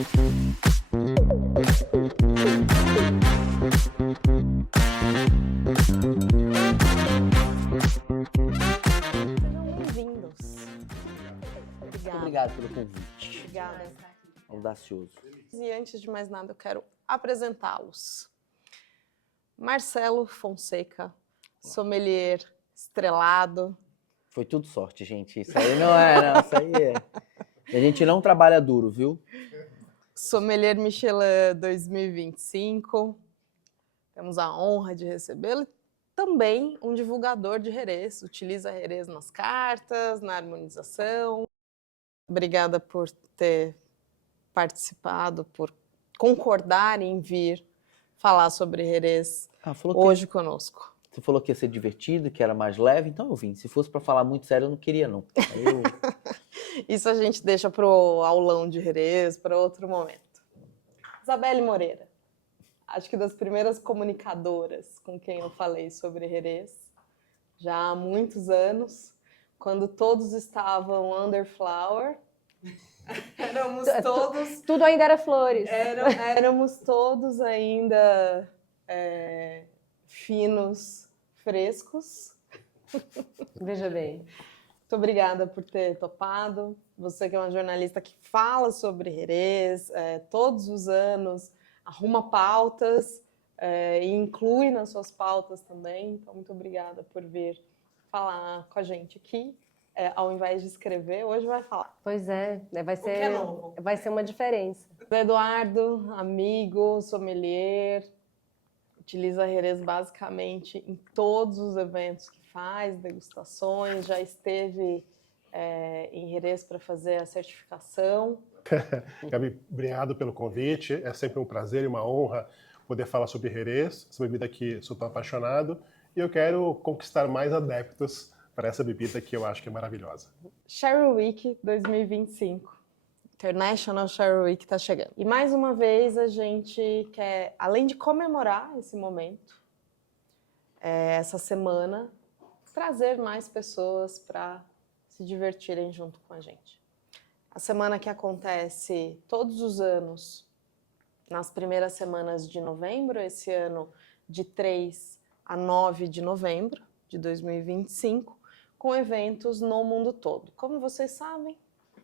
Bem-vindos. Muito obrigado pelo convite. Obrigada. Audacioso. E antes de mais nada, eu quero apresentá-los. Marcelo Fonseca, sommelier estrelado. Foi tudo sorte, gente. Isso aí não é, não. Isso aí é. A gente não trabalha duro, viu? Sommelier Michelin 2025. Temos a honra de recebê-lo. Também um divulgador de Jerez. Utiliza Jerez nas cartas, na harmonização. Obrigada por ter participado, por concordar em vir falar sobre Jerez hoje conosco. Você falou que ia ser divertido, que era mais leve, então eu vim. Se fosse para falar muito sério, eu não queria, não. Aí eu... Isso a gente deixa para o aulão de Jerez, para outro momento. Isabelle Moreira, acho que das primeiras comunicadoras com quem eu falei sobre Jerez, já há muitos anos, quando todos estavam under flower. Éramos todos... Tudo ainda era flores. Éramos todos ainda finos, frescos. Veja bem. Muito obrigada por ter topado. Você que é uma jornalista que fala sobre Jerez, todos os anos arruma pautas e inclui nas suas pautas também. Então, muito obrigada por vir falar com a gente aqui. Ao invés de escrever, hoje vai falar. Pois é, vai ser, que é novo? Vai ser uma diferença. Eduardo, amigo, sommelier, utiliza Jerez basicamente em todos os eventos que faz, degustações, já esteve em Jerez para fazer a certificação. Gabi, obrigado pelo convite, é sempre um prazer e uma honra poder falar sobre Jerez, essa bebida que sou tão apaixonado, e eu quero conquistar mais adeptos para essa bebida que eu acho que é maravilhosa. Sherry Week 2025. International Sherry Week está chegando. E mais uma vez a gente quer, além de comemorar esse momento, essa semana, trazer mais pessoas para se divertirem junto com a gente. A semana que acontece todos os anos, nas primeiras semanas de novembro, esse ano de 3 a 9 de novembro de 2025, com eventos no mundo todo. Como vocês sabem,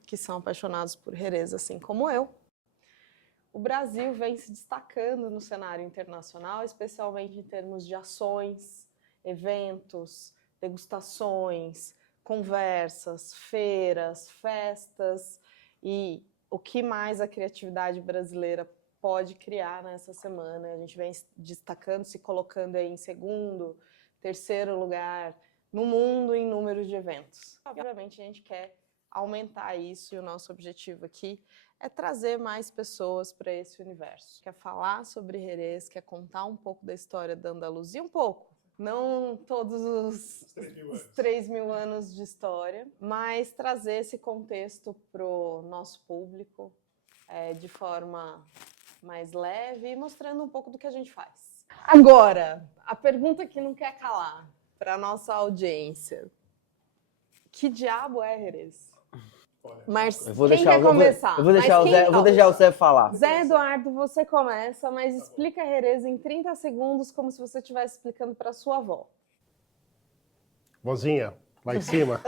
que são apaixonados por Jerez, assim como eu, o Brasil vem se destacando no cenário internacional, especialmente em termos de ações, eventos, degustações, conversas, feiras, festas e o que mais a criatividade brasileira pode criar nessa semana. A gente vem destacando, se colocando aí em segundo, terceiro lugar no mundo em número de eventos. Obviamente a gente quer aumentar isso e o nosso objetivo aqui é trazer mais pessoas para esse universo. Quer falar sobre Jerez, quer contar um pouco da história da Andaluzia, um pouco. Não todos os 3.000 anos de história, mas trazer esse contexto para o nosso público de forma mais leve e mostrando um pouco do que a gente faz. Agora, a pergunta que não quer calar para a nossa audiência. Que diabo é Jerez? Mas quem quer começar? Eu vou deixar o Zé falar. Zé Eduardo, você começa, mas explica Jerez em 30 segundos como se você estivesse explicando para sua avó. Vozinha, lá em cima.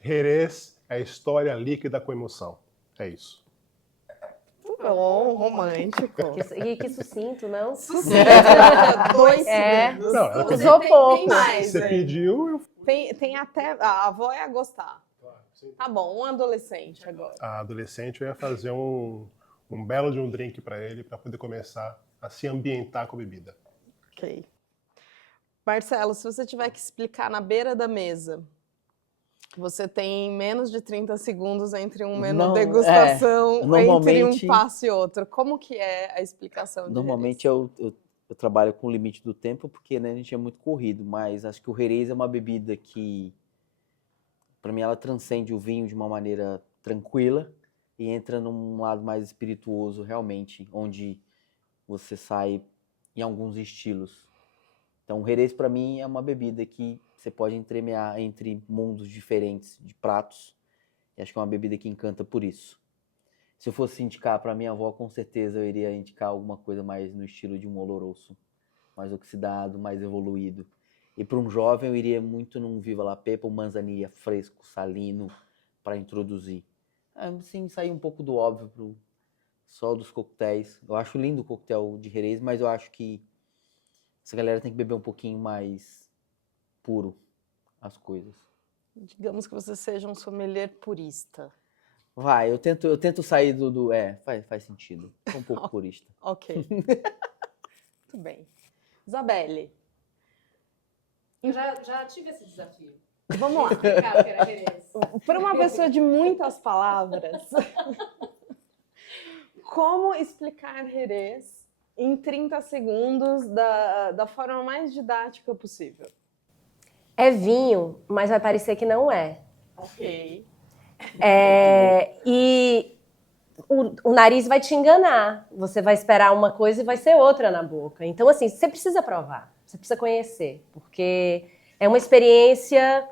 Jerez é história líquida com emoção. É isso. Bom, romântico. Que sucinto, não? Sucinto. 2 segundos. Não, usou pouco. Tem mais. Você pediu, eu... Tem até... A avó ia gostar. Tá bom, um adolescente agora. A adolescente, eu ia fazer um belo de um drink para ele, para poder começar a se ambientar com a bebida. Ok. Marcelo, se você tiver que explicar na beira da mesa, você tem menos de 30 segundos entre um menu degustação, entre um passo e outro. Como que é a explicação de Normalmente eu trabalho com o limite do tempo, porque né, a gente é muito corrido, mas acho que o Jerez é uma bebida que, para mim, ela transcende o vinho de uma maneira tranquila e entra num lado mais espirituoso, realmente, onde você sai em alguns estilos. Então, o Jerez, para mim, é uma bebida que você pode entremear entre mundos diferentes de pratos. E acho que é uma bebida que encanta por isso. Se eu fosse indicar para minha avó, com certeza eu iria indicar alguma coisa mais no estilo de um oloroso, mais oxidado, mais evoluído. E para um jovem eu iria muito num Viva La Pepa, um manzanilla fresco, salino, para introduzir. Assim, sair um pouco do óbvio só dos coquetéis. Eu acho lindo o coquetel de Jerez, mas eu acho que essa galera tem que beber um pouquinho mais puro as coisas. Digamos que você seja um sommelier purista. Vai, eu tento sair faz sentido. Sou um pouco purista. Ok. Muito bem. Isabelle, Eu já tive esse desafio. vamos lá. Explicar o que era Jerez. Para uma pessoa de muitas palavras, como explicar Jerez em 30 segundos da forma mais didática possível? É vinho, mas vai parecer que não é. Ok. E o nariz vai te enganar. Você vai esperar uma coisa e vai ser outra na boca. Então, assim, você precisa provar, você precisa conhecer, porque é uma experiência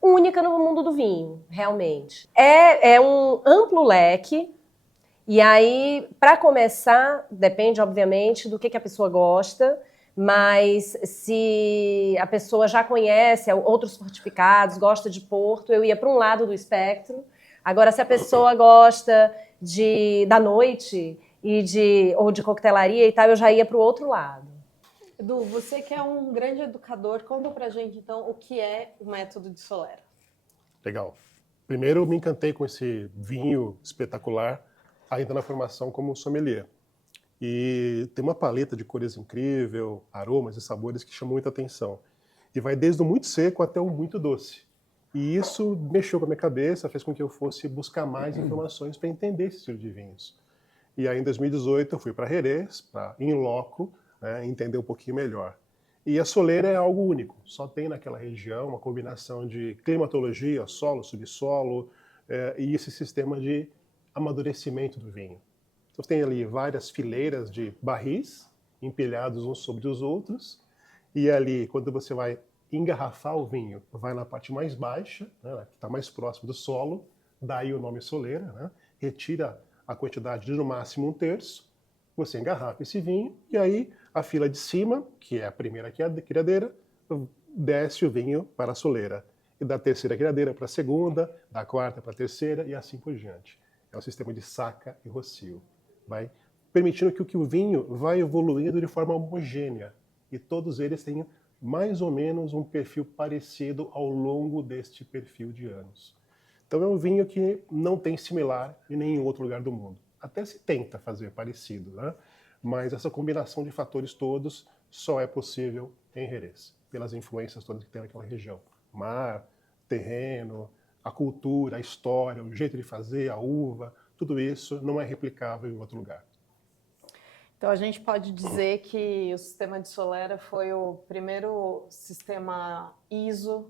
única no mundo do vinho, realmente. É um amplo leque. E aí, para começar, depende, obviamente, do que a pessoa gosta, mas se a pessoa já conhece outros fortificados, gosta de Porto, eu ia para um lado do espectro. Agora, se a pessoa gosta da noite ou de coquetelaria e tal, eu já ia para o outro lado. Edu, você que é um grande educador, conta pra gente, então, o que é o método de Solera. Legal. Primeiro, eu me encantei com esse vinho espetacular, ainda na formação como sommelier. E tem uma paleta de cores incrível, aromas e sabores que chamam muita atenção. E vai desde o muito seco até o muito doce. E isso mexeu com a minha cabeça, fez com que eu fosse buscar mais informações para entender esse estilo de vinhos. E aí, em 2018, eu fui para Jerez, para in loco, né, entender um pouquinho melhor. E a soleira é algo único, só tem naquela região uma combinação de climatologia, solo, subsolo, e esse sistema de amadurecimento do vinho. Então, tem ali várias fileiras de barris empilhados uns sobre os outros, e ali, quando você vai engarrafar o vinho, vai na parte mais baixa, né, que está mais próximo do solo, daí o nome soleira, né, retira a quantidade de no máximo 1/3, você engarrafa esse vinho, e aí a fila de cima, que é a primeira criadeira, desce o vinho para a soleira. E da terceira criadeira para a segunda, da quarta para a terceira, e assim por diante. É um sistema de saca e rocio. Vai permitindo que o vinho vai evoluindo de forma homogênea. E todos eles têm mais ou menos um perfil parecido ao longo deste perfil de anos. Então é um vinho que não tem similar em nenhum outro lugar do mundo. Até se tenta fazer parecido, né? Mas essa combinação de fatores todos só é possível em Jerez, pelas influências todas que tem naquela região. Mar, terreno, a cultura, a história, o jeito de fazer, a uva, tudo isso não é replicável em outro lugar. Então, a gente pode dizer que o sistema de Solera foi o primeiro sistema ISO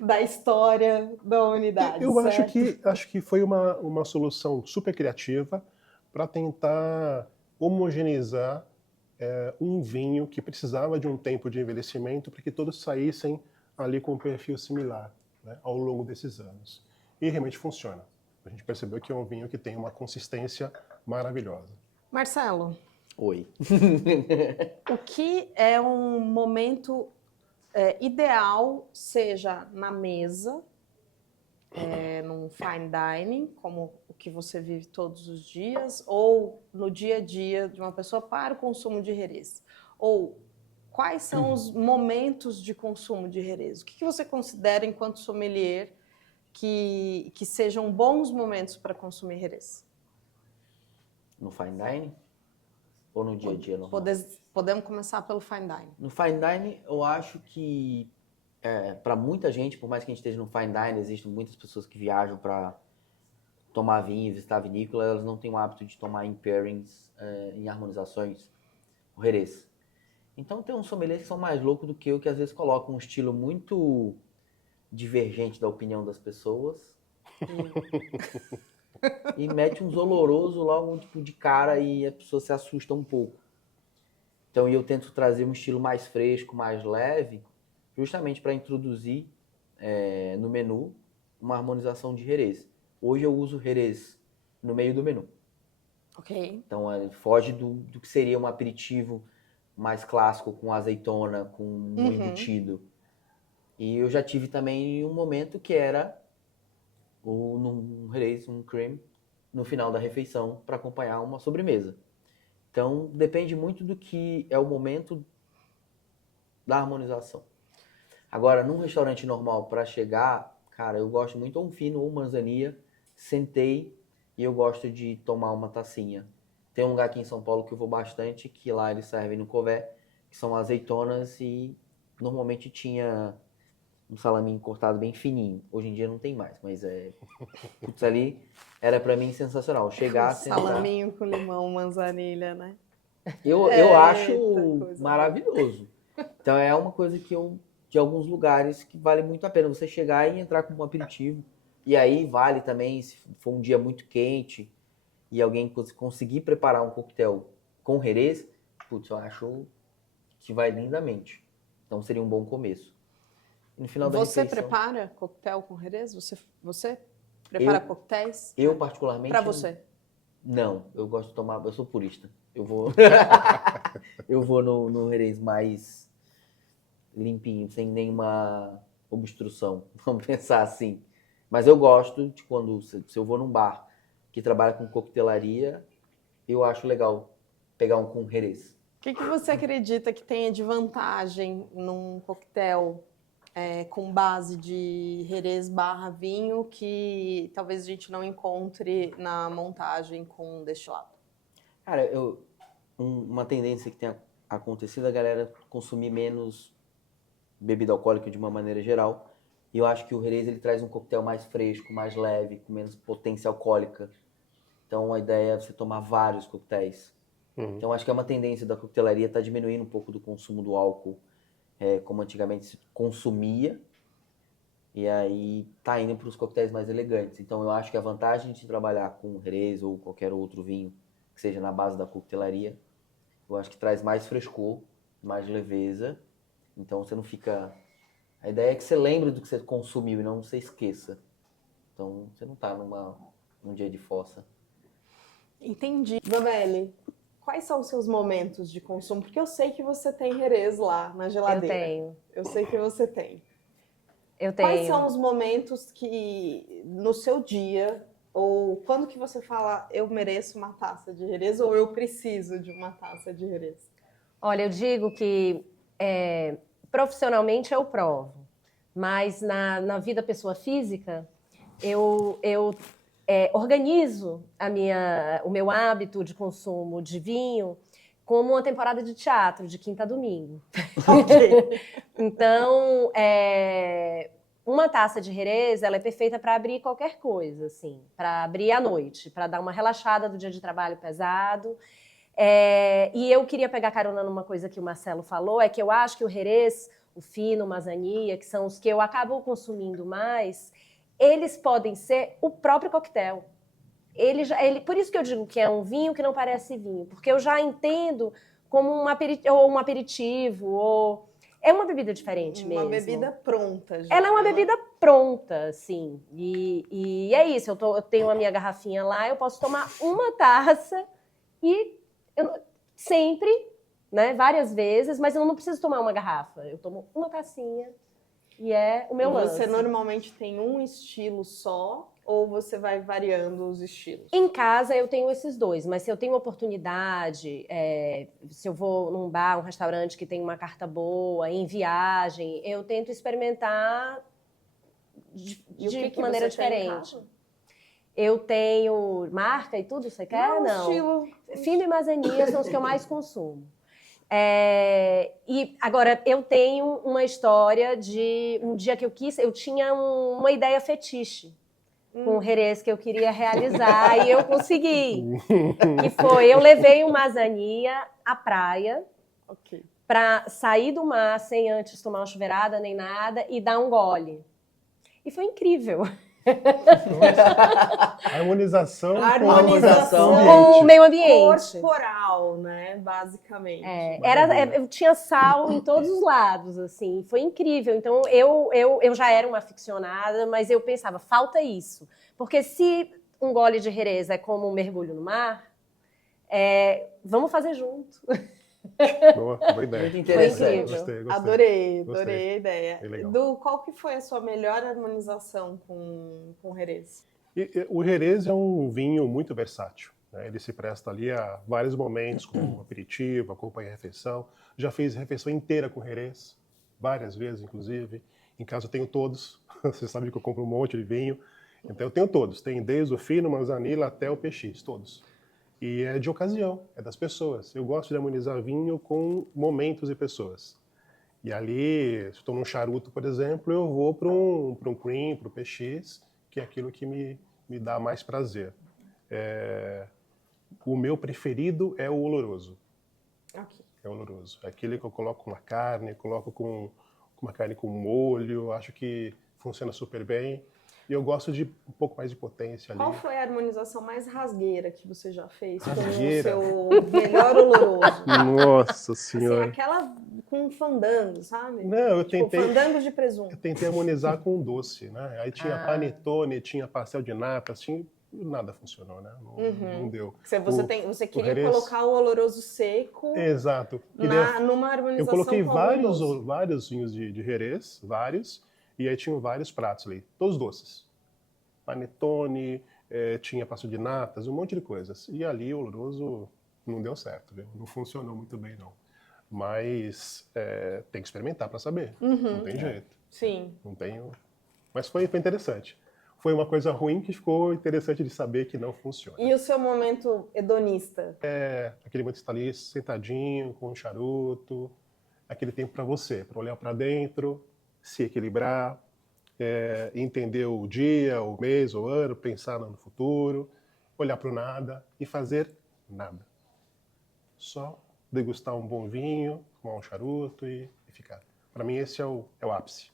da história da humanidade, Eu certo? acho que foi uma solução super criativa para tentar homogeneizar um vinho que precisava de um tempo de envelhecimento para que todos saíssem ali com um perfil similar, né, ao longo desses anos. E realmente funciona. A gente percebeu que é um vinho que tem uma consistência maravilhosa. Marcelo, Oi. o que é um momento ideal, seja na mesa, num fine dining, como o que você vive todos os dias, ou no dia a dia de uma pessoa para o consumo de Jerez? Ou quais são os momentos de consumo de Jerez? O que você considera, enquanto sommelier, que sejam bons momentos para consumir Jerez? No fine dining? Ou no dia a dia normal? Podemos começar pelo fine dining. No fine dining, eu acho que para muita gente, por mais que a gente esteja no fine dining, existem muitas pessoas que viajam para tomar vinho, visitar a vinícola, elas não têm o hábito de tomar em pairings, em harmonizações, o Jerez. Então tem uns sommeliers que são mais loucos do que eu, que às vezes colocam um estilo muito divergente da opinião das pessoas e mete uns oloroso logo tipo de cara e a pessoa se assusta um pouco. Então eu tento trazer um estilo mais fresco, mais leve, justamente para introduzir no menu uma harmonização de Jerez. Hoje eu uso Jerez no meio do menu. Ok. Então, foge do que seria um aperitivo mais clássico, com azeitona, com um embutido. E eu já tive também um momento que era um Jerez, um cream, no final da refeição, para acompanhar uma sobremesa. Então, depende muito do que é o momento da harmonização. Agora, num restaurante normal, para chegar, cara, eu gosto muito ou um fino ou manzanilla. Sentei e eu gosto de tomar uma tacinha. Tem um lugar aqui em São Paulo que eu vou bastante, que lá eles servem no couvert, que são azeitonas e normalmente tinha um salaminho cortado bem fininho. Hoje em dia não tem mais, mas putz, ali era pra mim sensacional. Chegar, sentar... Salaminho com limão, manzanilha, né? Eu Eita, acho coisa maravilhoso. Então é uma coisa de alguns lugares que vale muito a pena você chegar e entrar com um aperitivo. E aí vale também, se for um dia muito quente e alguém conseguir preparar um coquetel com Jerez, putz, eu acho que vai lindamente. Então seria um bom começo. E no final da Você refeição, prepara coquetel com Jerez? Você prepara coquetéis? eu particularmente... Pra você? Não, eu gosto de tomar, eu sou purista. Eu vou eu vou no Jerez mais limpinho, sem nenhuma obstrução, vamos pensar assim. Mas eu gosto de quando, se eu vou num bar que trabalha com coquetelaria, eu acho legal pegar um com Jerez. O que você acredita que tenha de vantagem num coquetel com base de Jerez barra vinho que talvez a gente não encontre na montagem com destilado? Cara, uma tendência que tem acontecido é a galera consumir menos bebida alcoólica de uma maneira geral. E eu acho que o Jerez ele traz um coquetel mais fresco, mais leve, com menos potência alcoólica. Então a ideia é você tomar vários coquetéis. Então acho que é uma tendência da coquetelaria estar diminuindo um pouco do consumo do álcool, como antigamente se consumia. E aí tá indo para os coquetéis mais elegantes. Então eu acho que a vantagem de trabalhar com Jerez ou qualquer outro vinho que seja na base da coquetelaria, eu acho que traz mais frescor, mais leveza. Então você não fica... A ideia é que você lembre do que você consumiu e não você esqueça. Então você não tá num dia de fossa. Entendi. Dona quais são os seus momentos de consumo? Porque eu sei que você tem Jerez lá na geladeira. Eu tenho. Eu sei que você tem. Eu tenho. Quais são os momentos que no seu dia, ou quando que você fala eu mereço uma taça de Jerez ou eu preciso de uma taça de Jerez? Olha, eu digo que profissionalmente eu provo, mas na vida pessoa física eu organizo o meu hábito de consumo de vinho como uma temporada de teatro, de quinta a domingo. Ok. Então, uma taça de Jerez, ela é perfeita para abrir qualquer coisa, assim, para abrir à noite, para dar uma relaxada do dia de trabalho pesado. E eu queria pegar carona numa coisa que o Marcelo falou, é que eu acho que o Jerez, o fino, o manzanilla, que são os que eu acabo consumindo mais, eles podem ser o próprio coquetel. Por isso que eu digo que é um vinho que não parece vinho, porque eu já entendo como um aperitivo, ou é uma bebida diferente mesmo. Uma bebida pronta. Já, ela é uma né? bebida pronta, assim. E é isso, eu tenho a minha garrafinha lá, eu posso tomar uma taça e sempre, né, várias vezes, mas eu não preciso tomar uma garrafa. Eu tomo uma tacinha e é o meu lance. Você normalmente tem um estilo só ou você vai variando os estilos? Em casa eu tenho esses dois, mas se eu tenho oportunidade, se eu vou num bar, um restaurante que tem uma carta boa, em viagem, eu tento experimentar de maneira diferente. Eu tenho marca e tudo, você quer? Não. Estilo. Fino e manzanilla são os que eu mais consumo. E agora, eu tenho uma história de um dia que eu tinha uma ideia fetiche com o Jerez que eu queria realizar e eu consegui. Que foi, eu levei um manzanilla à praia para sair do mar sem antes tomar uma chuveirada nem nada e dar um gole. E foi incrível. Harmonização, Harmonização Com o meio ambiente. corporal, né? Basicamente. Eu tinha sal em todos os lados, assim, foi incrível. Então, eu já era uma aficionada, mas eu pensava, falta isso. Porque se um gole de Jerez é como um mergulho no mar, vamos fazer junto. Boa ideia. Muito interessante. Gostei. Adorei Gostei. a ideia. Bem legal. Du, qual que foi a sua melhor harmonização com Jerez? O Jerez é um vinho muito versátil, né? Ele se presta ali a vários momentos, como aperitivo, acompanha a refeição. Já fiz refeição inteira com Jerez, várias vezes, inclusive. Em casa eu tenho todos. Você sabe que eu compro um monte de vinho. Então eu tenho todos. Tem desde o fino, manzanilla até o PX, todos. E é de ocasião, é das pessoas. Eu gosto de harmonizar vinho com momentos e pessoas. E ali, se estou num charuto, por exemplo, eu vou para um cream, para o PX, que é aquilo que me dá mais prazer. O meu preferido é o oloroso. Ok. É oloroso. É aquele que eu coloco uma carne, coloco com uma carne com molho, acho que funciona super bem. E eu gosto de um pouco mais de potência ali. Qual foi a harmonização mais rasgueira que você já fez Rasgueira? com o seu melhor oloroso? Nossa Assim, Senhora! aquela com fandango, sabe? Não, eu tentei... Fandangos de presunto. Eu tentei harmonizar com um doce, né? Aí tinha Ah. panetone, tinha pastel de natas, tinha... nada funcionou, né? Não deu. Você queria Jerez- colocar o oloroso seco Exato. numa harmonização Eu coloquei com algum doce. vários vinhos de Jerez, vários, e aí tinham vários pratos ali, todos doces. Panetone, tinha pastel de natas, um monte de coisas. E ali o oloroso não deu certo, viu? Não funcionou muito bem, não. Mas tem que experimentar para saber. Não tem jeito. Sim. Não tenho. Mas foi interessante. Foi uma coisa ruim que ficou interessante de saber que não funciona. E o seu momento hedonista? Aquele momento que está ali sentadinho, com um charuto, aquele tempo para você, para olhar para dentro, se equilibrar, entender o dia, o mês, o ano, pensar no futuro, olhar para o nada e fazer nada. Só degustar um bom vinho, tomar um charuto e ficar. Para mim esse é o ápice,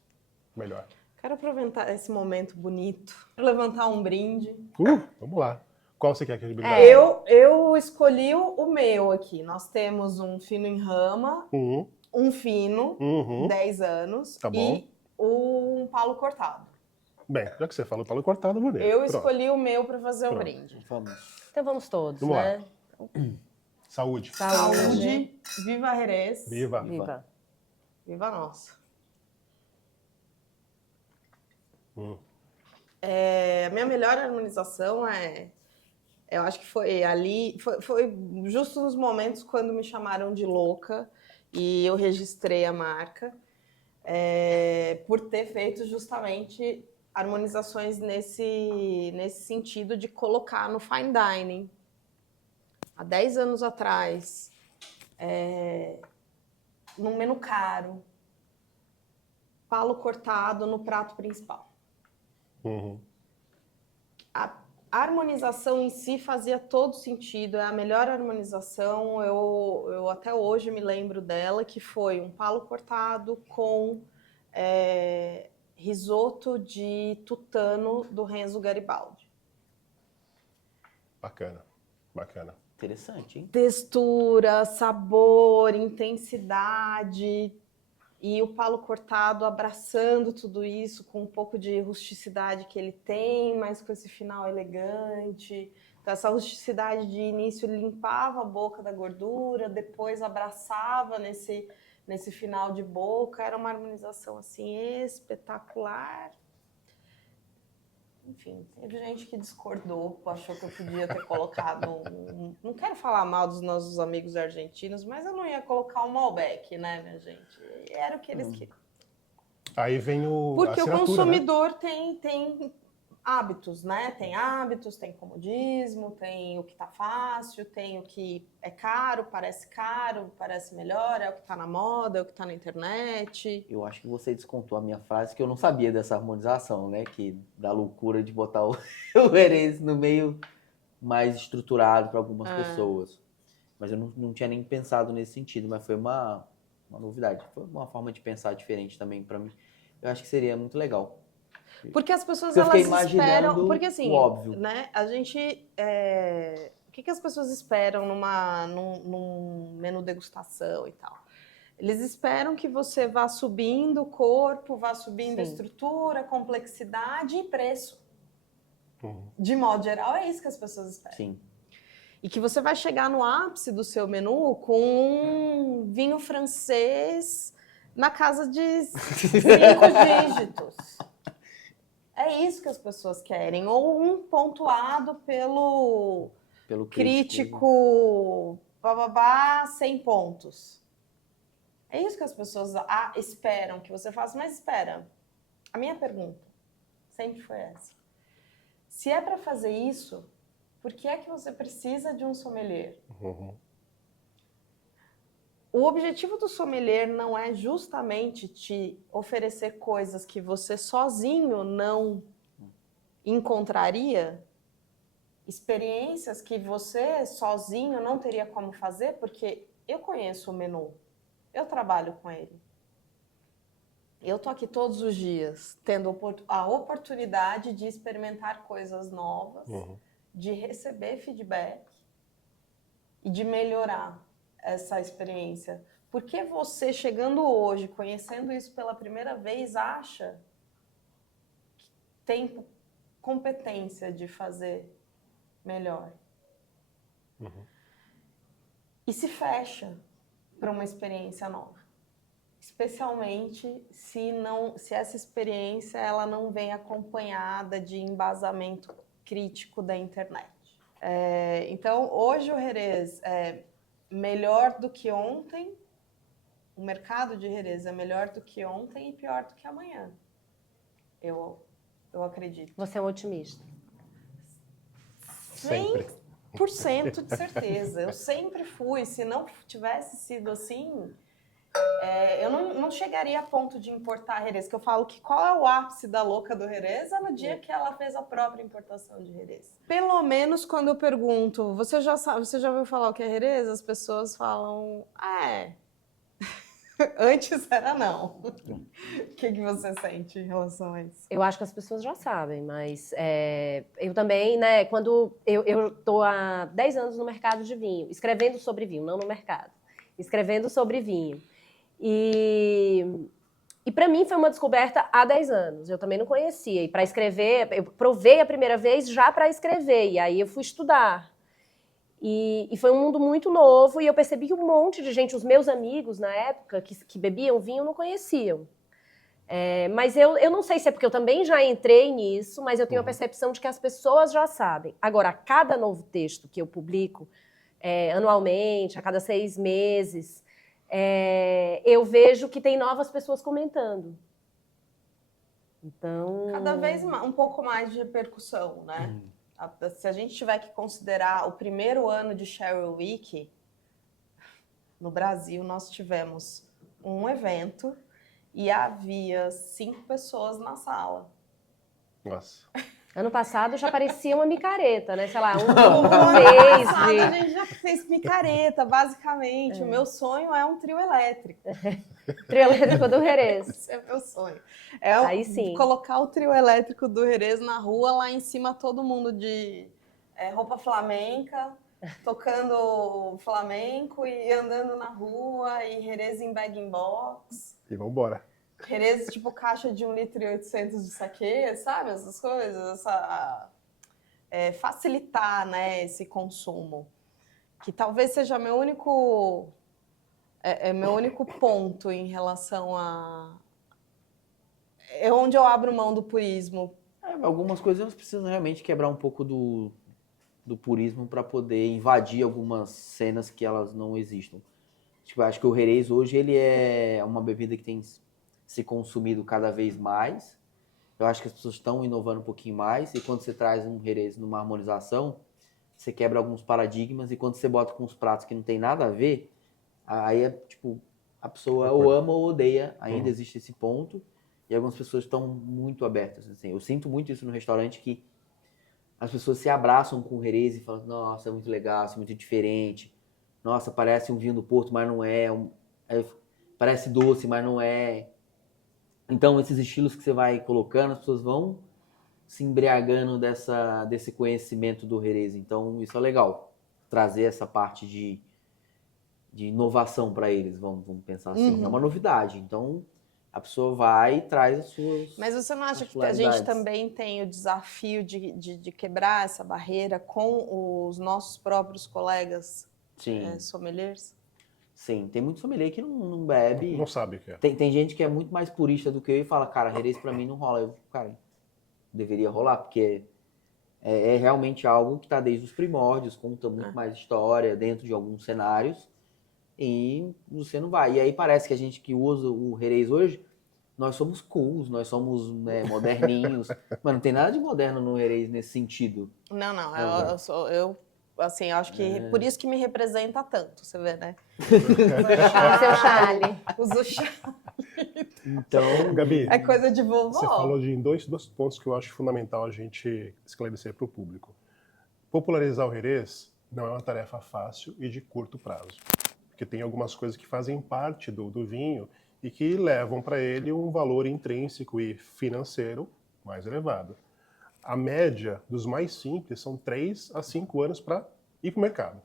o melhor. Quero aproveitar esse momento bonito para levantar um brinde. Vamos lá. Qual você quer que a gente brindasse? Eu escolhi o meu aqui. Nós temos um fino em rama, um fino, 10 anos, Tá bom. e um palo cortado. Bem, já que você falou palo cortado, vou ler. Eu Pronto. escolhi o meu para fazer o Pronto. brinde. Vamos. Então vamos todos, Vamos né? Saúde. Saúde, viva Jerez, Viva. Viva. viva a nossa. A minha melhor harmonização eu acho que foi ali, foi justo nos momentos quando me chamaram de louca e eu registrei a marca, por ter feito justamente harmonizações nesse sentido de colocar no fine dining. Há 10 anos atrás, num menu caro, palo cortado no prato principal. A harmonização em si fazia todo sentido, é a melhor harmonização, eu até hoje me lembro dela, que foi um palo cortado com risoto de tutano do Renzo Garibaldi. Bacana. Interessante, hein? Textura, sabor, intensidade, e o palo cortado abraçando tudo isso com um pouco de rusticidade que ele tem, mas com esse final elegante. Então, essa rusticidade de início ele limpava a boca da gordura, depois abraçava nesse final de boca. Era uma harmonização assim espetacular. Enfim, teve gente que discordou, achou que eu podia ter colocado não quero falar mal dos nossos amigos argentinos, mas eu não ia colocar um Malbec, né, minha gente? Era o que eles queriam. Aí vem Porque a o assinatura, consumidor tem hábitos, né? Tem hábitos, tem comodismo, tem o que tá fácil, tem o que é caro, parece melhor, é o que tá na moda, é o que tá na internet. Eu acho que você descontou a minha frase, que eu não sabia dessa harmonização, né? Que da loucura de botar o Jerez no meio mais estruturado para algumas pessoas. Mas eu não tinha nem pensado nesse sentido, mas foi uma novidade. Foi uma forma de pensar diferente também para mim. Eu acho que seria muito legal. Porque as pessoas, Porque eu fiquei elas esperam... imaginando Porque assim, o óbvio. né, a gente... O que as pessoas esperam num menu degustação e tal? Eles esperam que você vá subindo o corpo, vá subindo a Sim. estrutura, complexidade e preço. Uhum. De modo geral, é isso que as pessoas esperam. Sim. E que você vai chegar no ápice do seu menu com um vinho francês na casa de 5 dígitos. É isso que as pessoas querem. Ou um pontuado pelo crítico bababá, 100 pontos. É isso que as pessoas esperam que você faça. Mas espera, a minha pergunta sempre foi essa. Se é para fazer isso, por que é que você precisa de um sommelier? Uhum. O objetivo do sommelier não é justamente te oferecer coisas que você sozinho não encontraria, experiências que você sozinho não teria como fazer, porque eu conheço o menu, eu trabalho com ele. Eu tô aqui todos os dias, tendo a oportunidade de experimentar coisas novas, de receber feedback e de melhorar essa experiência. Por que você, chegando hoje, conhecendo isso pela primeira vez, acha que tem competência de fazer melhor? E se fecha para uma experiência nova? Especialmente se essa experiência ela não vem acompanhada de embasamento crítico da internet. Então, hoje o Jerez é melhor do que ontem, o mercado de Jerez é melhor do que ontem e pior do que amanhã. Eu acredito. Você é um otimista. Sempre. 100% de certeza. Eu sempre fui. Se não tivesse sido assim... eu não chegaria a ponto de importar Jerez, que eu falo que qual é o ápice da louca do Jerez é no dia que ela fez a própria importação de Jerez. Pelo menos quando eu pergunto, você já ouviu falar o que é Jerez? As pessoas falam, antes era não. O que você sente em relação a isso? Eu acho que as pessoas já sabem, mas eu também, né, quando eu tô há 10 anos no mercado de vinho, escrevendo sobre vinho, não no mercado, escrevendo sobre vinho. E para mim foi uma descoberta há 10 anos. Eu também não conhecia. E para escrever, eu provei a primeira vez já para escrever. E aí eu fui estudar. E foi um mundo muito novo. E eu percebi que um monte de gente, os meus amigos na época, que bebiam vinho, não conheciam. Mas eu não sei se é porque eu também já entrei nisso, mas eu tenho a percepção de que as pessoas já sabem. Agora, a cada novo texto que eu publico, anualmente, a cada 6 meses... eu vejo que tem novas pessoas comentando. Então... Cada vez um pouco mais de repercussão, né? Se a gente tiver que considerar o primeiro ano de Sherry Week, no Brasil nós tivemos um evento e havia 5 pessoas na sala. Nossa. Ano passado já parecia uma micareta, né? Sei lá, um mês de... A gente já fez micareta, basicamente. O meu sonho é um trio elétrico. Trio elétrico do Jerez. Esse é meu sonho. Aí sim. Colocar o trio elétrico do Jerez na rua, lá em cima todo mundo de roupa flamenca, tocando flamenco e andando na rua, e Jerez em bag-in-box. E vambora. Jerez, tipo caixa de 1,8 litro de saquê, sabe? Essas coisas. Facilitar, né, esse consumo. Que talvez seja meu único ponto em relação a... É onde eu abro mão do purismo. Algumas coisas precisam realmente quebrar um pouco do purismo para poder invadir algumas cenas que elas não existam. Tipo, acho que o Jerez hoje ele é uma bebida que tem se consumido cada vez mais. Eu acho que as pessoas estão inovando um pouquinho mais, e quando você traz um Jerez numa harmonização, você quebra alguns paradigmas, e quando você bota com uns pratos que não tem nada a ver, aí é tipo, a pessoa ou ama ou odeia, ainda existe esse ponto, e algumas pessoas estão muito abertas. Assim. Eu sinto muito isso no restaurante, que as pessoas se abraçam com o Jerez e falam, nossa, é muito legal, é muito diferente, nossa, parece um vinho do Porto, mas não é, parece doce, mas não é. Então, esses estilos que você vai colocando, as pessoas vão se embriagando desse conhecimento do Jerez. Então, isso é legal. Trazer essa parte de inovação para eles, vamos pensar assim. É uma novidade. Então, a pessoa vai e traz as suas Mas você não acha que a particularidades. gente também tem o desafio de quebrar essa barreira com os nossos próprios colegas Sim, sommeliers? sim. Tem muito sommelier que não bebe. Não sabe o que é. Tem gente que é muito mais purista do que eu e fala, cara, Jerez pra mim não rola. Eu, cara, deveria rolar, porque é realmente algo que está desde os primórdios, conta muito mais história dentro de alguns cenários e você não vai. E aí parece que a gente que usa o Jerez hoje, nós somos cools, nós somos moderninhos, mas não tem nada de moderno no Jerez nesse sentido. Não, Não. assim, eu acho que por isso que me representa tanto, você vê, né? É seu Charlie. Uso chá. Então, Gabi, É coisa de vovó. você falou de dois pontos que eu acho fundamental a gente esclarecer para o público. Popularizar o Jerez não é uma tarefa fácil e de curto prazo, porque tem algumas coisas que fazem parte do vinho e que levam para ele um valor intrínseco e financeiro mais elevado. A média dos mais simples são 3 a 5 anos para ir para o mercado.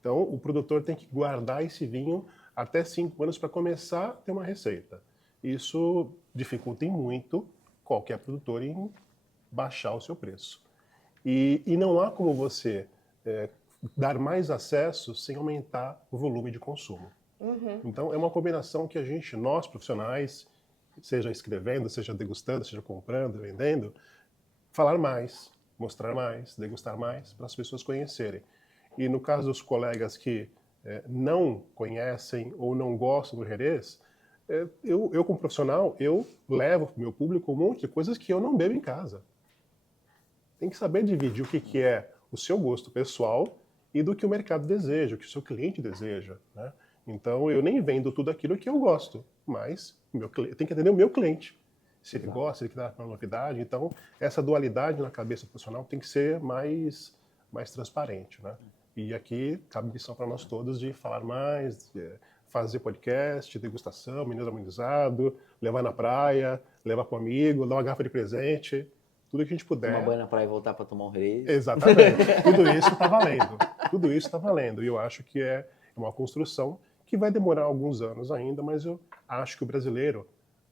Então, o produtor tem que guardar esse vinho até 5 anos para começar a ter uma receita. Isso dificulta muito qualquer produtor em baixar o seu preço. E não há como você dar mais acesso sem aumentar o volume de consumo. Então, é uma combinação que nós profissionais, seja escrevendo, seja degustando, seja comprando, vendendo, falar mais, mostrar mais, degustar mais, para as pessoas conhecerem. E no caso dos colegas que não conhecem ou não gostam do Jerez, eu como profissional, eu levo para o meu público um monte de coisas que eu não bebo em casa. Tem que saber dividir o que é o seu gosto pessoal e do que o mercado deseja, o que o seu cliente deseja, né? Então, eu nem vendo tudo aquilo que eu gosto, mas tem que atender o meu cliente. Se ele gosta, se ele quer dar uma novidade. Então, essa dualidade na cabeça do profissional tem que ser mais transparente, né? E aqui cabe missão para nós todos de falar mais, fazer podcast, degustação, mineiro harmonizado, levar na praia, levar para um amigo, dar uma garrafa de presente, tudo que a gente puder. tomar banho na praia e voltar para tomar um Jerez. Exatamente. Tudo isso está valendo. Tudo isso está valendo. E eu acho que é uma construção que vai demorar alguns anos ainda, mas eu acho que o brasileiro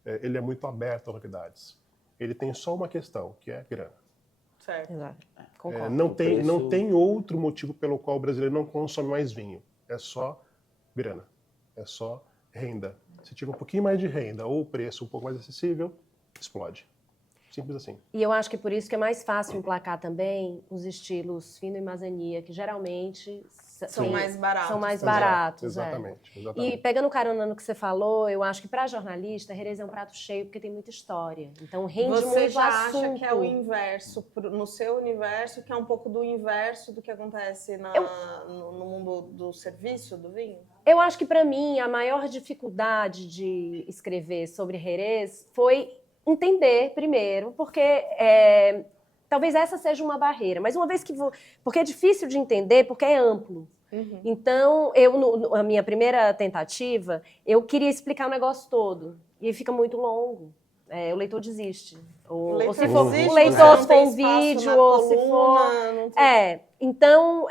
ele é muito aberto a novidades. Ele tem só uma questão, que é grana. Certo. Exato. Concordo. Não tem outro motivo pelo qual o brasileiro não consome mais vinho. É só grana. É só renda. Se tiver um pouquinho mais de renda ou o preço um pouco mais acessível, explode. Simples assim. E eu acho que por isso que é mais fácil emplacar também os estilos fino e mazania, que geralmente São mais baratos. São mais baratos. Exatamente. E pegando carona no que você falou, eu acho que para jornalista, Jerez é um prato cheio porque tem muita história. Então rende Você muito já assunto. acha que é o inverso, no seu universo, que é um pouco do inverso do que acontece no mundo do serviço, do vinho? Eu acho que para mim a maior dificuldade de escrever sobre Jerez foi entender primeiro, porque talvez essa seja uma barreira, mas uma vez que porque é difícil de entender, porque é amplo. Então, a minha primeira tentativa, eu queria explicar o negócio todo, e fica muito longo. O leitor desiste. Ou se for desiste, o leitor, se for um espaço vídeo, na ou se coluna, for... não tem- Então,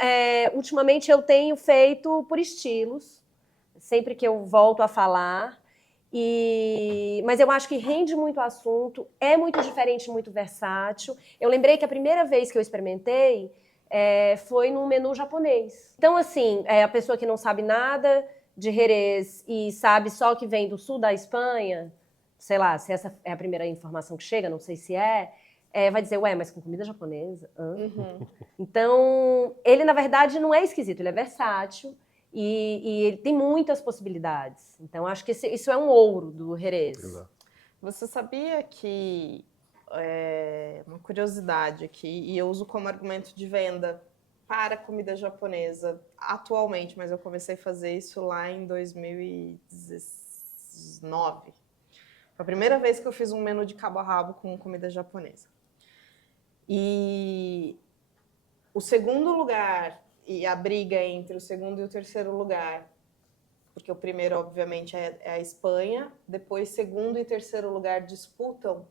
ultimamente eu tenho feito por estilos, sempre que eu volto a falar, mas eu acho que rende muito assunto, é muito diferente, muito versátil. Eu lembrei que a primeira vez que eu experimentei foi num menu japonês. Então, assim, a pessoa que não sabe nada de Jerez e sabe só que vem do sul da Espanha, sei lá, se essa é a primeira informação que chega, não sei se vai dizer, ué, mas com comida japonesa? Então, ele, na verdade, não é esquisito, ele é versátil. E ele tem muitas possibilidades. Então, acho que isso é um ouro do Jerez. Exato. Você sabia que, uma curiosidade aqui, e eu uso como argumento de venda para comida japonesa atualmente, mas eu comecei a fazer isso lá em 2019. Foi a primeira vez que eu fiz um menu de cabo a rabo com comida japonesa. E o segundo lugar... E a briga entre o segundo e o terceiro lugar, porque o primeiro, obviamente, é a Espanha. Depois, segundo e terceiro lugar disputam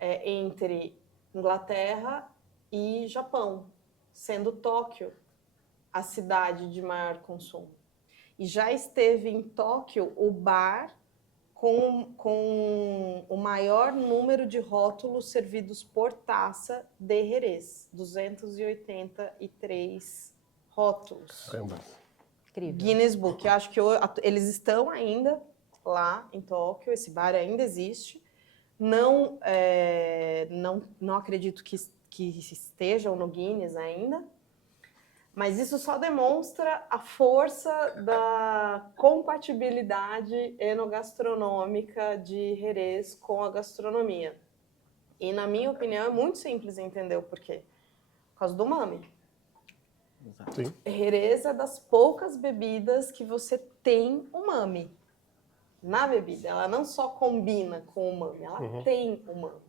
entre Inglaterra e Japão, sendo Tóquio a cidade de maior consumo. E já esteve em Tóquio o bar com o maior número de rótulos servidos por taça de Jerez, 283 rótulos. Caramba. Incrível. Guinness Book. Eu acho que eles estão ainda lá em Tóquio, esse bar ainda existe. Não acredito que estejam no Guinness ainda, mas isso só demonstra a força da compatibilidade enogastronômica de Jerez com a gastronomia. E, na minha opinião, é muito simples entender o porquê. Por causa do umami. Sim. Jerez é das poucas bebidas que você tem umami na bebida. Ela não só combina com o umami, ela tem umami.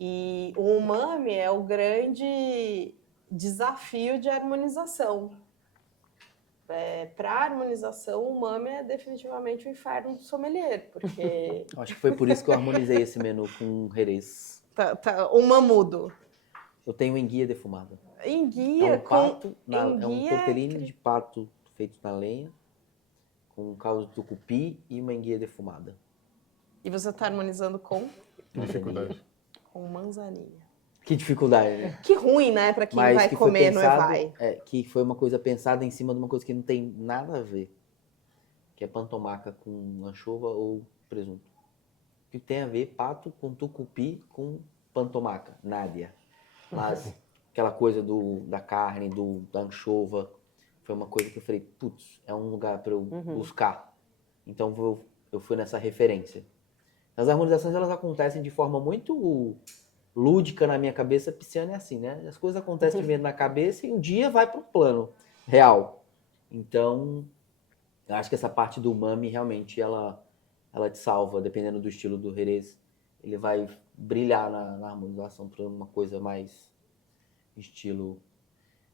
E o umami é o grande desafio de harmonização. Para harmonização, o umami é definitivamente o inferno do sommelier, porque Acho que foi por isso que eu harmonizei esse menu com Jerez. tá umamudo. Eu tenho enguia defumada. Enguia É um pato, com é um tortellini de pato feito na lenha, com um caldo de tucupi e uma enguia defumada. E você está harmonizando com Dificuldade. manzanilha. Que dificuldade, né? Que ruim, né, para quem vai que foi comer no pensado, Evai. que foi uma coisa pensada em cima de uma coisa que não tem nada a ver. Que é pantomaca com anchova ou presunto. O que tem a ver pato com tucupi com pantomaca? Nada. Mas aquela coisa da carne, da anchova, foi uma coisa que eu falei, putz, é um lugar para eu buscar. Então eu fui nessa referência. As harmonizações, elas acontecem de forma muito lúdica na minha cabeça. Pisciana é assim, né? As coisas acontecem primeiro na cabeça e um dia vai para o plano real. Então, eu acho que essa parte do umami, realmente, ela te salva, dependendo do estilo do Jerez. Ele vai brilhar na harmonização para uma coisa mais estilo.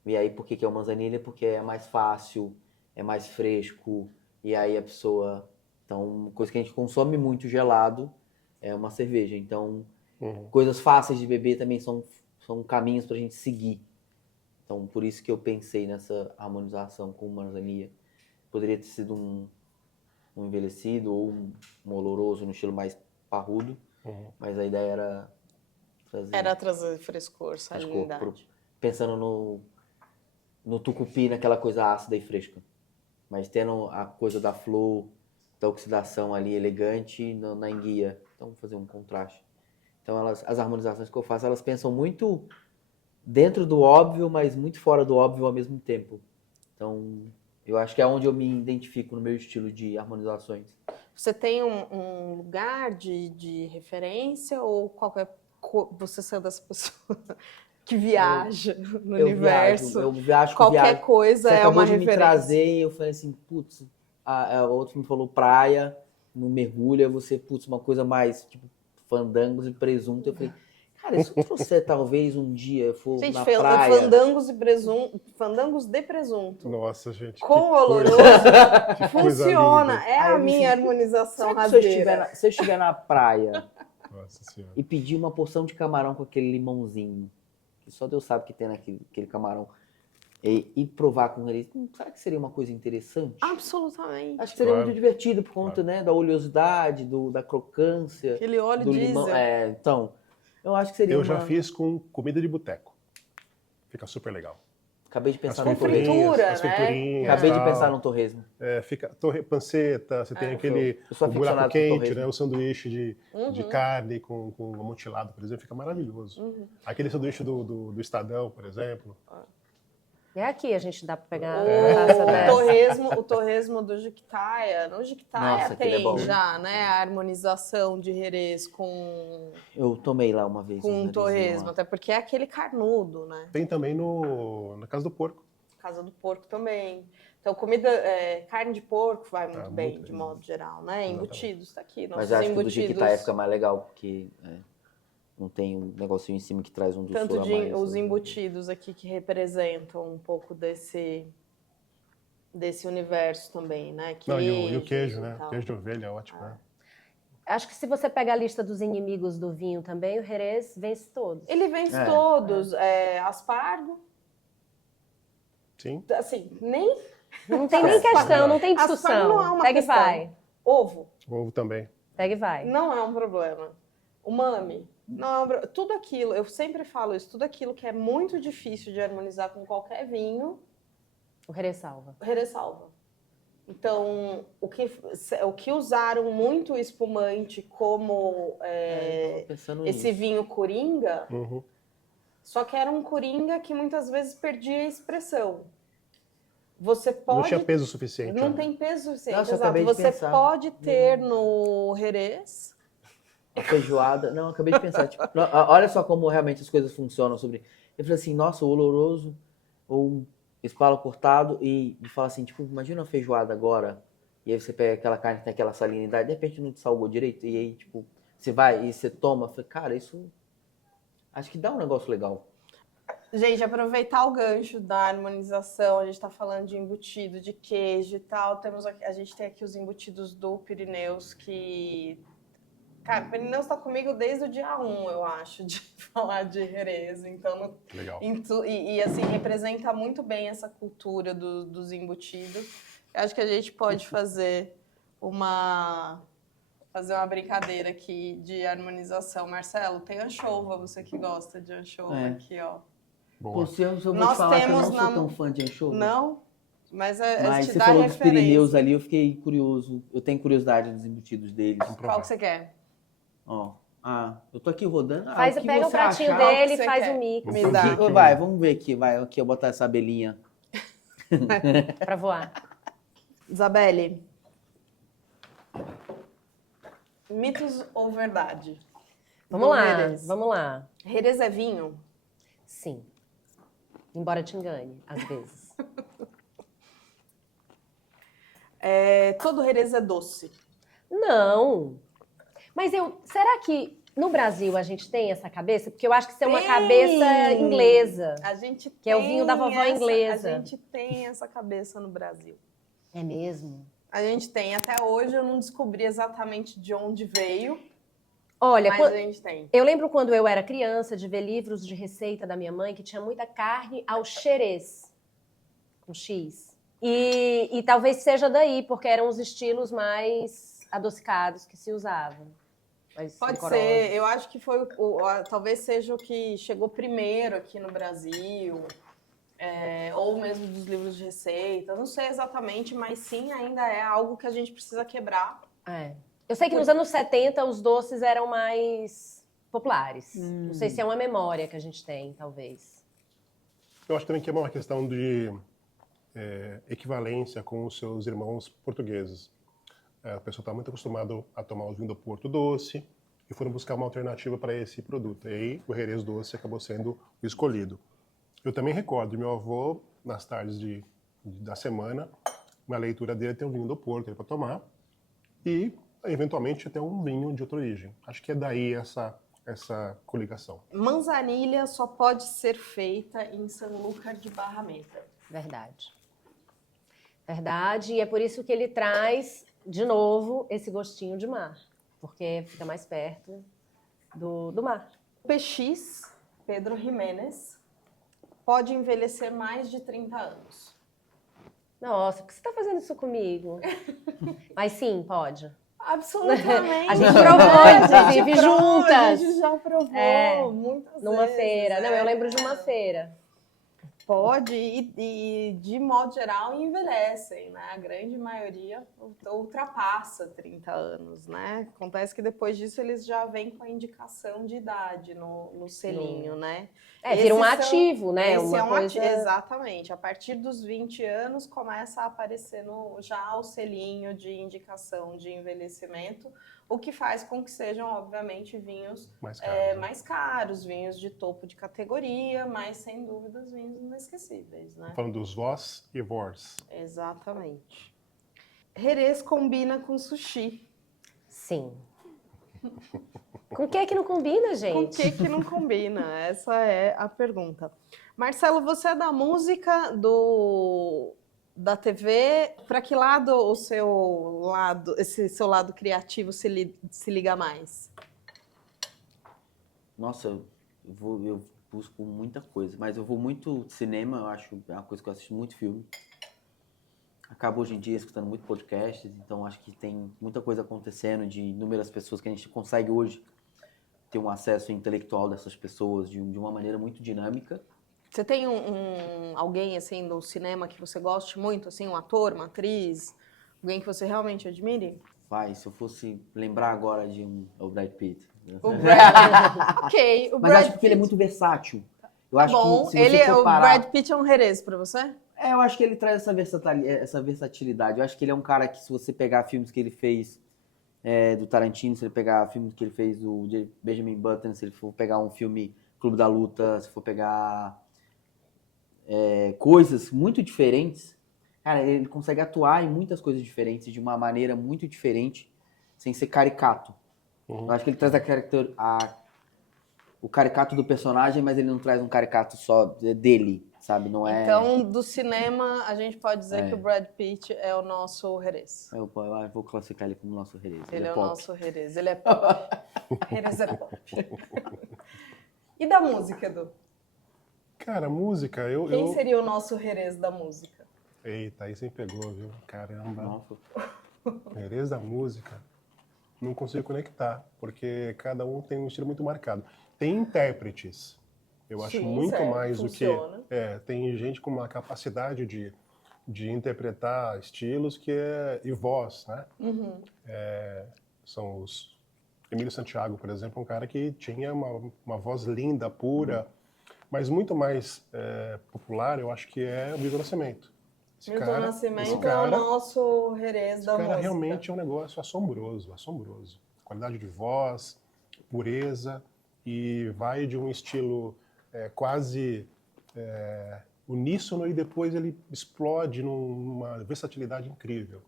E aí, por que é o manzanilha? Porque é mais fácil, é mais fresco, e aí a pessoa... Então, uma coisa que a gente consome muito gelado é uma cerveja. Então, coisas fáceis de beber também são caminhos pra gente seguir. Então, por isso que eu pensei nessa harmonização com manzanilha. Poderia ter sido um envelhecido ou um oloroso no estilo mais parrudo, mas a ideia era trazer frescor, salinidade. Pensando no tucupi, naquela coisa ácida e fresca. Mas tendo a coisa da flor, da oxidação ali elegante na enguia. Então, vou fazer um contraste. Então, as harmonizações que eu faço, elas pensam muito dentro do óbvio, mas muito fora do óbvio ao mesmo tempo. Então, eu acho que é onde eu me identifico no meu estilo de harmonizações. Você tem um lugar de referência ou você é dessa pessoa que viaja no universo? Eu viajo. Qualquer coisa é uma referência. Você acabou de me trazer e eu falei assim, putz, outro me falou praia, no mergulho, você, putz, uma coisa mais, tipo, fandangos e presunto. Eu falei, cara, se eu trouxer talvez um dia eu for na praia... Fandangos de presunto. Nossa, gente. Com oloroso, funciona. É a minha harmonização rasteira. Se eu estiver na praia Nossa senhora. e pedir uma porção de camarão com aquele limãozinho, que só Deus sabe que tem naquele camarão, e provar com ele, será que seria uma coisa interessante? Absolutamente. Acho que seria muito divertido por conta, né, da oleosidade, da crocância. Aquele óleo do diesel. limão. Então, eu acho que seria Eu já fiz com comida de boteco. Fica super legal. Acabei de pensar Com no torresmo. fritura, as né? friturinhas. Acabei de tal. pensar no torresmo. Fica panceta, você tem aquele eu sou o buraco aficionado por quente, torresmo. né? O sanduíche de carne com amontilado, por exemplo, fica maravilhoso. Aquele sanduíche do Estadão, por exemplo. É aqui, a gente dá para pegar uma taça dessa. O torresmo do Jiquitaia. No Jiquitaia Nossa, aquele é tem bom. já, né? A harmonização de Jerez com Eu tomei lá uma vez. um torresmo. Até porque é aquele carnudo, né? Tem também na Casa do Porco. Casa do porco também. Então, carne de porco vai muito bem, muito de bem. modo geral, né? Embutidos, tá aqui. Mas Nossos acho que o do embutidos. Jiquitaia fica mais legal, porque não tem um negocinho em cima que traz um doçor a mais. Os embutidos aqui que representam um pouco desse desse universo também, né? Não, e o Queijos queijo, né? tal. Queijo de ovelha é ótimo, né? Acho que se você pega a lista dos inimigos do vinho também, o Jerez vence todos. Ele vence todos. Aspargo, Sim. assim, nem... Não tem nem questão, não tem Aspargo discussão. não é uma Pega e questão. vai. Ovo, Ovo também. Pega e vai. não é um problema. Umami, não é um problema. Tudo aquilo, eu sempre falo isso, tudo aquilo que é muito difícil de harmonizar com qualquer vinho, O Jerez salva. o Jerez salva. Então, o que usaram muito o espumante como Tô pensando esse nisso. vinho coringa, Uhum. só que era um coringa que muitas vezes perdia a expressão. Você Não pode... tinha peso suficiente. Não né? tem peso suficiente, Nossa, eu exato. acabei de Você pensar. pode ter no Jerez... A feijoada. Não, acabei de pensar. Tipo, olha só como realmente as coisas funcionam sobre. Eu falei assim, nossa, o oloroso ou um espalo cortado e fala assim, tipo, imagina uma feijoada agora. E aí você pega aquela carne que tem aquela salinidade, de repente não te salgou direito. E aí, tipo, você vai e você toma. Eu falei, cara, isso acho que dá um negócio legal. Gente, aproveitar o gancho da harmonização, a gente está falando de embutido, de queijo e tal. A gente tem aqui os embutidos do Pirineus que... Cara, o Pirineus está comigo desde o dia 1, eu acho, de falar de Jerez. Então, Legal. assim, representa muito bem essa cultura dos embutidos. Eu acho que a gente pode fazer uma brincadeira aqui de harmonização. Marcelo, tem anchova, você que gosta de anchova aqui, ó. Boa. Se eu vou Nós te falar que eu temos não sou tão fã de anchova. Não, mas Mas te você dá falou dos referência. Pirineus ali, eu fiquei curioso. Eu tenho curiosidade dos embutidos deles. Qual que você quer? Ó. Eu tô aqui rodando. o que Pega o você pratinho achar? dele que e você faz quer? o mix Me dá. Vai, vamos ver aqui. Vai, aqui eu botar essa abelhinha. pra voar. Isabelle, mitos ou verdade? Vamos Do lá, Jerez. vamos lá. Jerez é vinho? Sim. Embora te engane, às vezes. Todo Jerez é doce? Não. Mas será que no Brasil a gente tem essa cabeça? Porque eu acho que isso é uma Tem! cabeça inglesa. A gente Que é o vinho da vovó inglesa. A gente tem essa cabeça no Brasil. É mesmo? A gente tem. Até hoje eu não descobri exatamente de onde veio, Olha, mas a gente tem. eu lembro quando eu era criança de ver livros de receita da minha mãe que tinha muita carne ao Xerez, com X. E talvez seja daí, porque eram os estilos mais adocicados que se usavam. Pode ser. Eu acho que foi talvez seja o que chegou primeiro aqui no Brasil, ou mesmo dos livros de receita. Não sei exatamente, mas sim, ainda é algo que a gente precisa quebrar. Eu sei que nos anos 70 os doces eram mais populares. Não sei se é uma memória que a gente tem, talvez. Eu acho também que é uma questão de equivalência com os seus irmãos portugueses. A pessoa está muito acostumada a tomar o vinho do Porto doce e foram buscar uma alternativa para esse produto. E aí o Jerez doce acabou sendo o escolhido. Eu também recordo meu avô, nas tardes da semana, uma leitura dele tem um vinho do Porto para tomar e, eventualmente, até um vinho de outra origem. Acho que é daí essa coligação. Manzanilha só pode ser feita em Sanlúcar de Barrameda. Verdade. Verdade, e é por isso que ele traz, de novo, esse gostinho de mar. Porque fica mais perto do mar. O PX, Pedro Jiménez, pode envelhecer mais de 30 anos. Nossa, por que você está fazendo isso comigo? Mas sim, pode. Absolutamente. A gente provou, inclusive, juntas. A gente já provou muitas Numa vezes. feira. Não, eu lembro de uma feira. Pode, e de modo geral envelhecem, né? A grande maioria ultrapassa 30 anos, né? Acontece que depois disso eles já vêm com a indicação de idade no selinho, né? Vira um ativo, né? Esse Uma coisa... Exatamente. A partir dos 20 anos começa a aparecer já o selinho de indicação de envelhecimento, o que faz com que sejam, obviamente, vinhos mais caros, vinhos de topo de categoria, mas, sem dúvidas, vinhos inesquecíveis, né? Falando dos vós e vós. Exatamente. Jerez combina com sushi. Sim. Com o que não combina, gente? Com o que não combina? Essa é a pergunta. Marcelo, você é da música, do da TV, para que lado esse seu lado criativo se liga mais? Nossa, eu busco muita coisa, mas eu vou muito cinema, eu acho, é uma coisa que eu assisto muito filme. Acabo hoje em dia escutando muito podcasts, então acho que tem muita coisa acontecendo de inúmeras pessoas que a gente consegue hoje ter um acesso intelectual dessas pessoas de uma maneira muito dinâmica. Você tem alguém assim do cinema que você goste muito, assim, um ator, uma atriz, alguém que você realmente admire? Vai, se eu fosse lembrar agora de o Brad Pitt. O Brad. Ok, o Mas Brad acho que ele é muito versátil. Eu acho bom, que se você for o parar... Brad Pitt é um herês pra você? Eu acho que ele traz essa versatilidade. Eu acho que ele é um cara que, se você pegar filmes que ele fez do Tarantino, se ele pegar filmes que ele fez do Benjamin Button, se ele for pegar um filme Clube da Luta, se for pegar coisas muito diferentes, cara, ele consegue atuar em muitas coisas diferentes de uma maneira muito diferente, sem ser caricato. Eu acho que ele traz o caricato do personagem, mas ele não traz um caricato só dele, sabe? Não é... Então, do cinema, a gente pode dizer que o Brad Pitt é o nosso herês. Eu vou classificar ele como nosso herês. Ele é o pop. nosso herês. Ele é pop. Herês é pop. E da música, Edu? Cara, música, Quem seria o nosso herês da música? Eita, aí você me pegou, viu? Caramba. Nossa. Herês da música, não consigo conectar, porque cada um tem um estilo muito marcado. Tem intérpretes, eu acho muito certo, mais funciona. do que... tem gente com uma capacidade de interpretar estilos e voz, né? São os... Emílio Santiago, por exemplo, é um cara que tinha uma voz linda, pura, mas muito mais popular, eu acho que é o Milton Nascimento. Milton Nascimento é o nosso herês da música. Esse cara realmente é um negócio assombroso, assombroso. Qualidade de voz, pureza, e vai de um estilo quase uníssono e depois ele explode numa versatilidade incrível.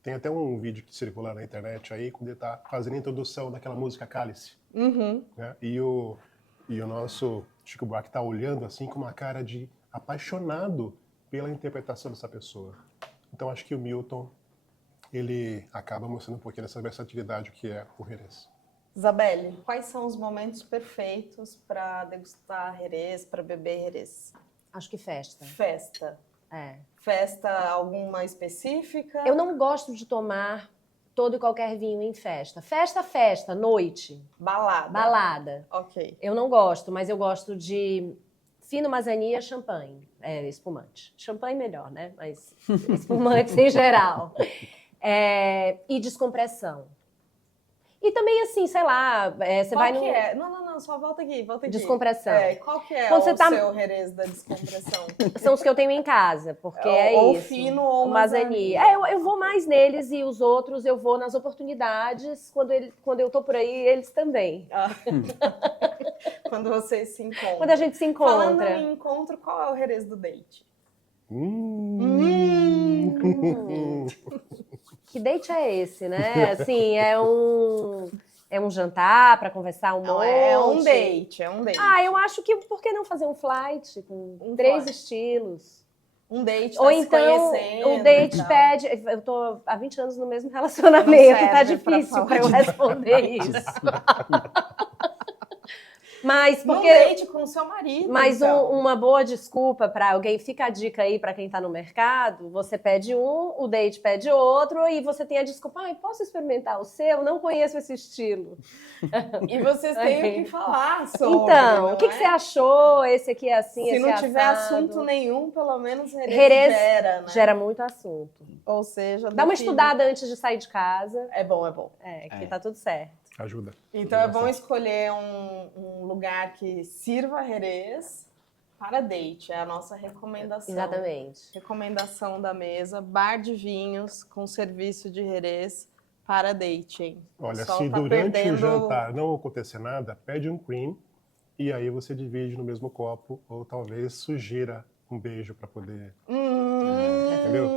Tem até um vídeo que circula na internet aí, quando ele está fazendo a introdução daquela música Cálice. Né? E o nosso Chico Buarque está olhando assim com uma cara de apaixonado pela interpretação dessa pessoa. Então acho que o Milton, ele acaba mostrando um pouquinho dessa versatilidade que é o herês. Isabelle, quais são os momentos perfeitos para degustar herês, para beber herês? Acho que festa. Festa. É. Festa alguma específica? Eu não gosto de tomar todo e qualquer vinho em festa. Festa, noite. Balada. Balada. Ok. Eu não gosto, mas eu gosto de fino mazania, champanhe. Espumante. Champanhe melhor, né? Mas espumantes em geral. E descompressão. E também, assim, sei lá, você Qual vai que no... é? Não, só volta aqui. Descompressão. Qual que é Quando você o tá... seu herês da descompressão? São os que eu tenho em casa, porque ou isso. Fino ou mazania. Eu vou mais neles e os outros eu vou nas oportunidades, quando eu tô por aí, eles também. Quando vocês se encontram. Quando a gente se encontra. Falando em encontro, qual é o herês do date? Que date é esse, né? Assim, é um jantar para conversar um monte? É um date. Eu acho que por que não fazer um flight com 3 estilos? Um date, ou então o date pede... Eu tô há 20 anos no mesmo relacionamento, tá difícil para eu responder isso. Mas porque... Um date com o seu marido. Mas então. uma boa desculpa para alguém, fica a dica aí para quem tá no mercado, você pede um, o date pede outro, e você tem a desculpa, posso experimentar o seu? Não conheço esse estilo. E vocês têm o que falar sobre. Então, o que você achou? Esse aqui é assim, Se esse não assado. tiver assunto nenhum, pelo menos herês gera, né? Gera muito assunto. Ou seja... Dá uma estudada antes de sair de casa. É bom. Que tá tudo certo. Ajuda. Então é bom escolher um lugar que sirva herês para date. É a nossa recomendação. Exatamente. Recomendação da mesa. Bar de vinhos com serviço de herês para date, hein? Olha, se durante o jantar não acontecer nada, pede um cream e aí você divide no mesmo copo ou talvez sugira um beijo para poder... Entendeu?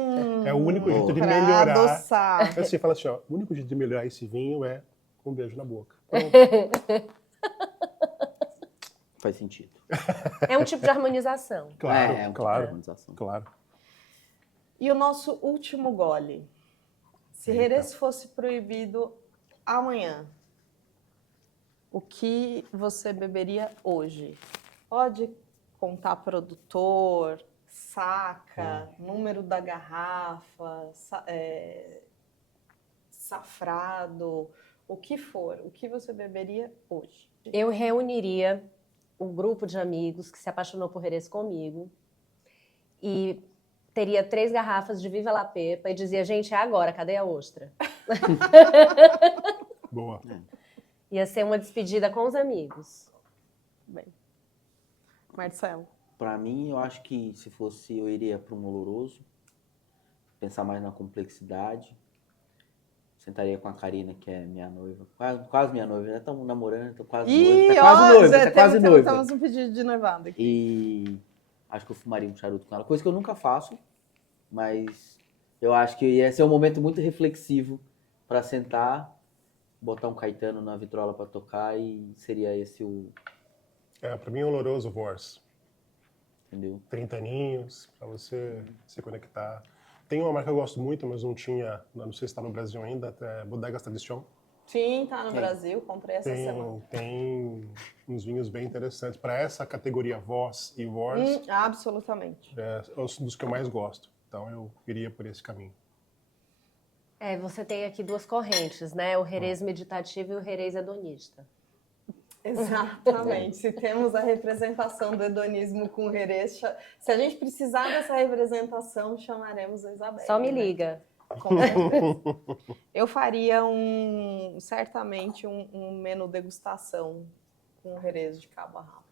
É o único jeito de melhorar. Adoçar. Assim, fala assim, o único jeito de melhorar esse vinho é um beijo na boca. Faz sentido. É um tipo de harmonização. Claro, um claro, tipo de harmonização. claro. E o nosso último gole. Se Eita. Jerez fosse proibido amanhã, o que você beberia hoje? Pode contar produtor, saca, número da garrafa, safrado, o que for. O que você beberia hoje? Eu reuniria um grupo de amigos que se apaixonou por Jerez comigo e teria 3 garrafas de Viva La Pepa e dizia, gente, é agora, cadê a ostra? Boa. Ia ser uma despedida com os amigos. Bem, Marcelo. Pra mim, eu acho que se fosse, eu iria para um oloroso, pensar mais na complexidade. Sentaria com a Karina, que é minha noiva, quase minha noiva, já estamos namorando, tô quase noiva, tá quase noiva, tá quase noiva. Temos um pedido de noivado aqui. E acho que eu fumaria um charuto com ela, coisa que eu nunca faço, mas eu acho que ia ser um momento muito reflexivo para sentar, botar um Caetano na vitrola para tocar e seria esse o, Para mim é oloroso Vors. entendeu? 30 aninhos, para você se conectar. Tem uma marca que eu gosto muito, mas não tinha, não sei se está no Brasil ainda, é Bodegas Tradition. Sim, tá no Brasil, comprei essa semana. Tem uns vinhos bem interessantes. Para essa categoria Voss e Wors, Absolutamente. é um dos que eu mais gosto. Então eu iria por esse caminho. Você tem aqui 2 correntes, né? O Jerez meditativo e o Jerez hedonista. Exatamente. Se temos a representação do hedonismo com o Jerez, se a gente precisar dessa representação, chamaremos a Isabel. Só me né? liga. Com certeza. Eu faria certamente um menu degustação com Jerez de cabo a rabo.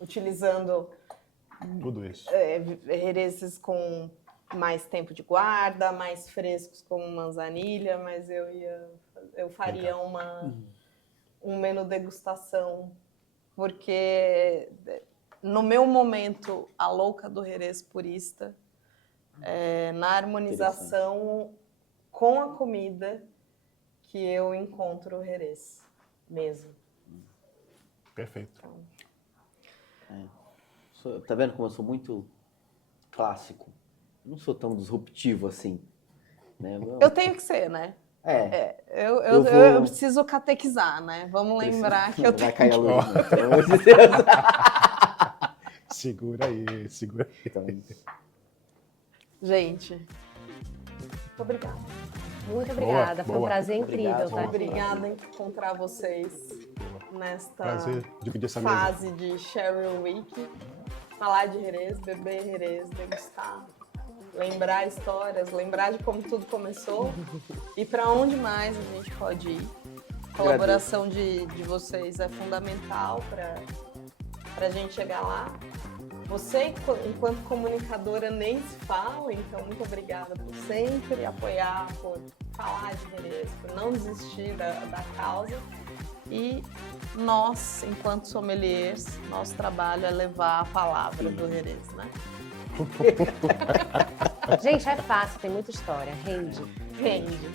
Utilizando Tudo isso. Jerezes com mais tempo de guarda, mais frescos como manzanilha, mas eu faria um menu degustação, porque no meu momento, a louca do Jerez purista, na harmonização com a comida que eu encontro o Jerez mesmo. Perfeito. Tá vendo como eu sou muito clássico? Eu não sou tão disruptivo assim. Né? Eu tenho que ser, né? Eu preciso catequizar, né? Vamos lembrar que eu Vai tenho cair a que... luz, né? Pelo amor de Deus. Segura aí, segura aí. Então, Gente, muito obrigada. Muito obrigada, foi um boa. prazer incrível Obrigado. estar aqui. Obrigada em encontrar vocês nesta Prazer dividir essa mesa. fase de Cheryl Week. Falar de Jerez, beber Jerez, degustar, lembrar histórias, lembrar de como tudo começou e para onde mais a gente pode ir. A colaboração de vocês é fundamental para a gente chegar lá. Você, enquanto comunicadora, nem se fala, então muito obrigada por sempre apoiar, por falar de Jerez, por não desistir da causa. E nós, enquanto sommeliers, nosso trabalho é levar a palavra do Jerez, né? Gente, é fácil, tem muita história, rende. Rende.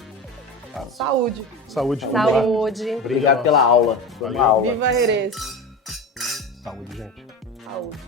Saúde. Saúde. vamos lá. Saúde. obrigado pela aula. Foi uma aula. Viva Jerez. Saúde, gente. Saúde.